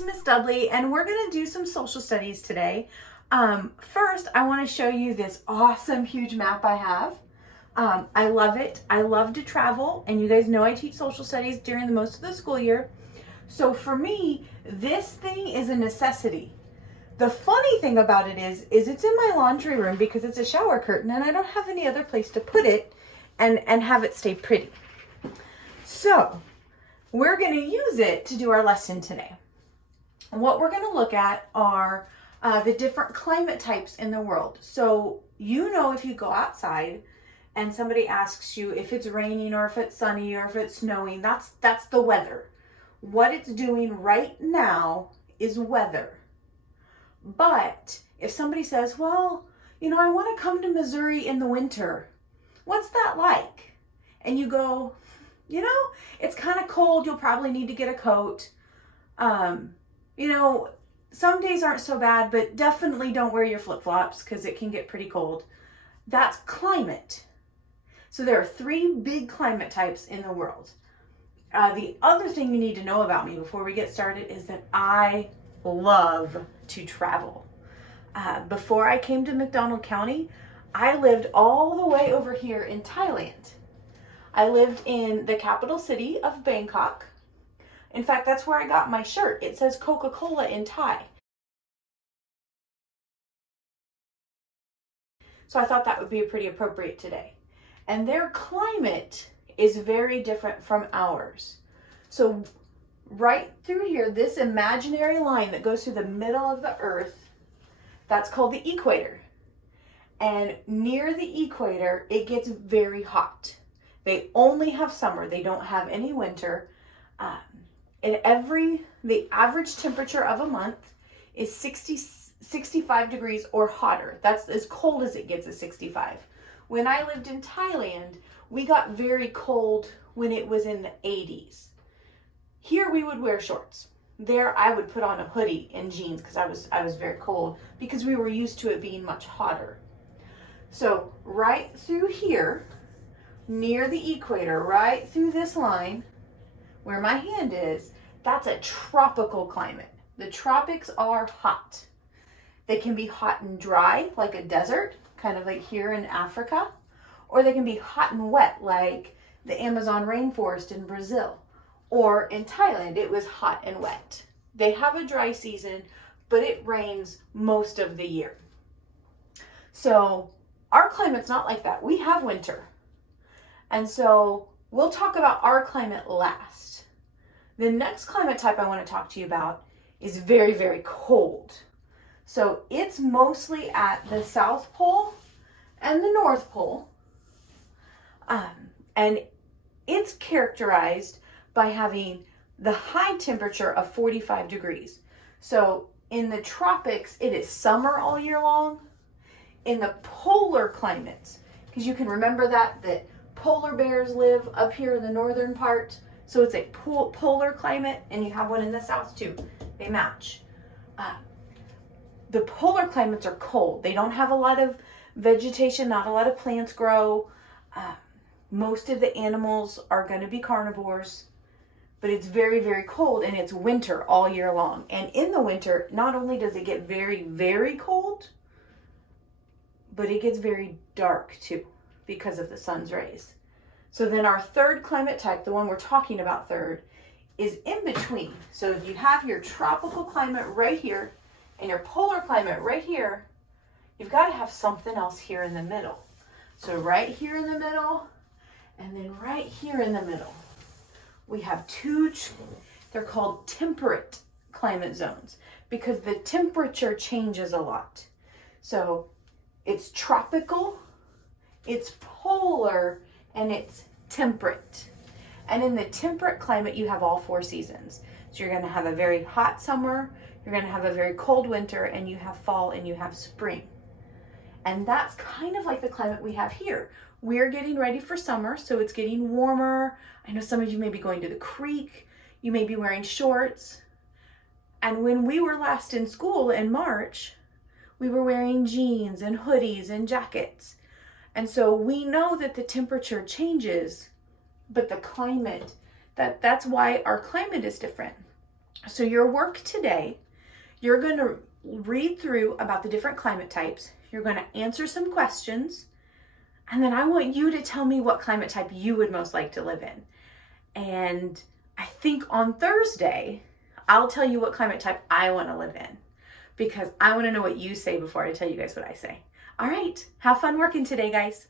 it's Miss Dudley, and we're going to do some social studies today. First, I want to show you this awesome, huge map I have. I love it. I love to travel, and you guys know I teach social studies during the most of the school year. So for me, this thing is a necessity. The funny thing about it is it's in my laundry room because it's a shower curtain, and I don't have any other place to put it and have it stay pretty. So we're going to use it to do our lesson today. What we're going to look at are the different climate types in the world. So you know, if you go outside and somebody asks you if it's raining or if it's sunny or if it's snowing, that's the weather. What it's doing right now is weather. But if somebody says, well, you know, I want to come to Missouri in the winter, what's that like? And you go, you know, it's kind of cold. You'll probably need to get a coat. You know, some days aren't so bad, but definitely don't wear your flip-flops because it can get pretty cold. That's climate. So there are 3 big climate types in the world. The other thing you need to know about me before we get started is that I love to travel. Before I came to McDonald County, I lived all the way over here in Thailand. I lived in the capital city of Bangkok. In fact, that's where I got my shirt. It says Coca-Cola in Thai. So I thought that would be pretty appropriate today. And their climate is very different from ours. So right through here, this imaginary line that goes through the middle of the earth, that's called the equator. And near the equator, it gets very hot. They only have summer. They don't have any winter. The average temperature of a month is 65 degrees or hotter. That's as cold as it gets at 65. When I lived in Thailand, we got very cold when it was in the 80s. Here we would wear shorts. There I would put on a hoodie and jeans because I was very cold because we were used to it being much hotter. So right through here, near the equator, right through this line where my hand is, that's a tropical climate. The tropics are hot. They can be hot and dry, like a desert, kind of like here in Africa, or they can be hot and wet, like the Amazon rainforest in Brazil, or in Thailand, it was hot and wet. They have a dry season, but it rains most of the year. So our climate's not like that. We have winter. And so we'll talk about our climate last. The next climate type I want to talk to you about is very, very cold. So it's mostly at the South Pole and the North Pole. And it's characterized by having the high temperature of 45 degrees. So in the tropics, it is summer all year long. In the polar climates, because you can remember that polar bears live up here in the northern part. So it's a polar climate, and you have one in the south too. They match. The polar climates are cold. They don't have a lot of vegetation, not a lot of plants grow. Most of the animals are going to be carnivores, but it's very, very cold, and it's winter all year long. And in the winter, not only does it get very, very cold, but it gets very dark too because of the sun's rays. So then our third climate type, the one we're talking about third, is in between. So if you have your tropical climate right here and your polar climate right here, you've got to have something else here in the middle. So right here in the middle, and then right here in the middle, we have 2, they're called temperate climate zones because the temperature changes a lot. So it's tropical, it's polar, and it's temperate. And in the temperate climate, you have all 4 seasons. So you're going to have a very hot summer, you're going to have a very cold winter, and you have fall and you have spring. And that's kind of like the climate we have here. We're getting ready for summer, so it's getting warmer. I know some of you may be going to the creek. You may be wearing shorts. And when we were last in school in March, we were wearing jeans and hoodies and jackets. And so we know that the temperature changes, but the climate, that's why our climate is different. So your work today, you're going to read through about the different climate types. You're going to answer some questions. And then I want you to tell me what climate type you would most like to live in. And I think on Thursday, I'll tell you what climate type I want to live in, because I want to know what you say before I tell you guys what I say. All right, have fun working today, guys.